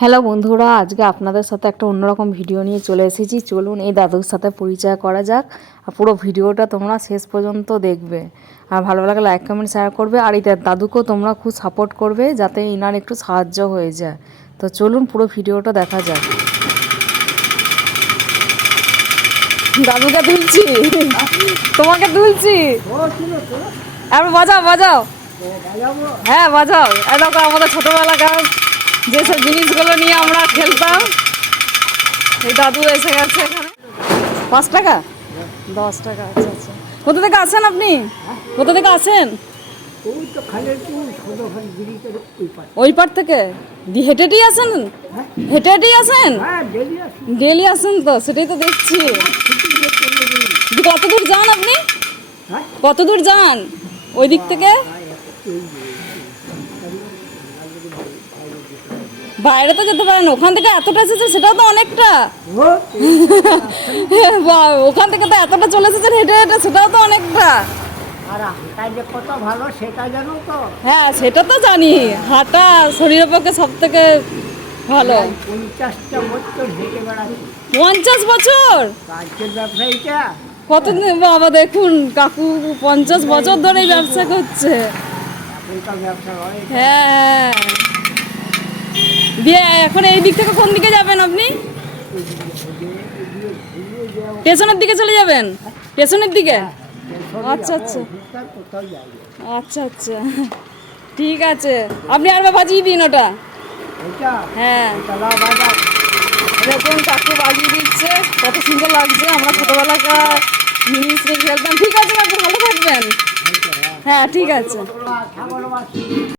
Hello বন্ধুরা, আজকে আপনাদের সাথে একটা অন্যরকম ভিডিও নিয়ে চলে এসেছি। চলুন এই দাদুর সাথে পরিচয় করা যাক আর পুরো ভিডিওটা তোমরা শেষ পর্যন্ত দেখবে। আর ভালো লাগে লাইক কমেন্ট শেয়ার করবে। আর এই দাদুকেও তোমরা খুব সাপোর্ট করবে যাতে ইনার একটু সাহায্য হয়ে যায়। তো চলুন পুরো ভিডিওটা দেখা যাক। দাদুকে তুলছি। তোমাকে তুলছি। এবার বাজাও বাজাও। হ্যাঁ বাজাও। দেখো আমাদের ছোটোবেলাকার যেসব জিনিসগুলো নিয়ে আমরা খেলতাম এই দাদু এসে গেছে এখানে। পাঁচ টাকা? দশ টাকা আচ্ছা আচ্ছা। কোথা থেকে আসেন আপনি? কোথা থেকে আসেন? ওই পার থেকে? হেঁটে হেঁটেই আসেন? হেঁটে হেঁটেই আসেন? ডেলি আসেন তো সেটাই তো দেখছি। কত দূর যান আপনি? কত দূর যান? ওই দিক থেকে? বাইরে তো যেতে পারেন ওখান থেকে এতটা এসেছে সেটাও তো অনেকটা। ওখান থেকে তো এতটা চলে এসেছেন হেঁটে হেঁটে সেটাও তো অনেকটা। হ্যাঁ সেটা তো জানি। হাঁটা শরীরের পক্ষে সব থেকে ভালো পঞ্চাশ বছর? কতদিন বাবা দেখুন কাকু পঞ্চাশ বছর ধরে ব্যবসা করছে। ব্যবসা হ্যাঁ। দিয়ে এখন এই দিক থেকে কোন দিকে যাবেন আপনি? পেছনের দিকে চলে যাবেন? পেছনের দিকে? আচ্ছা আচ্ছা। আচ্ছা আচ্ছা। ঠিক আছে। আপনি আর বাজিয়ে দিন ওটা। হ্যাঁ। কাকু বাজিয়ে দিচ্ছে। কত সুন্দর লাগছে। আমরা ছোটোবেলাকার জিনিস খেলতাম। ঠিক আছে ভালো থাকবেন। হ্যাঁ ঠিক আছে।